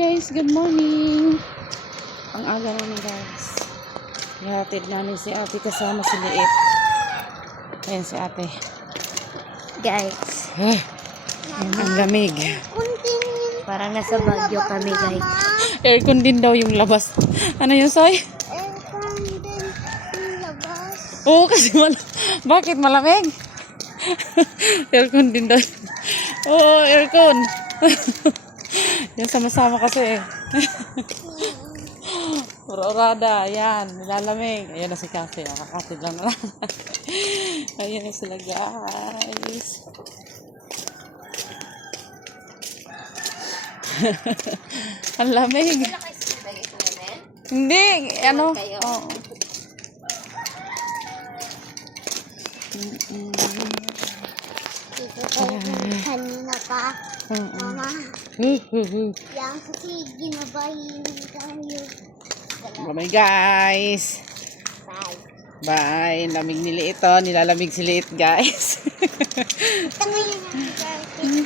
Guys, good morning. Ang aga namin guys. Ihatid namin si ate kasama si Liit. Ayan si ate. Guys, Ang lamig. parang nasa Baguio kami guys. Aircon din daw yung labas. Ano yun, Soy? Aircon din yung labas. Oo, kasi bakit malamig? Aircon din daw. Oo, aircon. Yan sama-sama kasi eh. Orada, yan, nilalamig. Ayan na si Kasi, kakatid lang na. Ayan na sila guys. Ang lamig. Hindi, ano? Oo. Kanina pa, mama, yan kasi ginabahin tayo. Bye guys. Bye. Bye. Lamig ni Liit, oh. Nilalamig si Liit guys. Ito ngayon guys.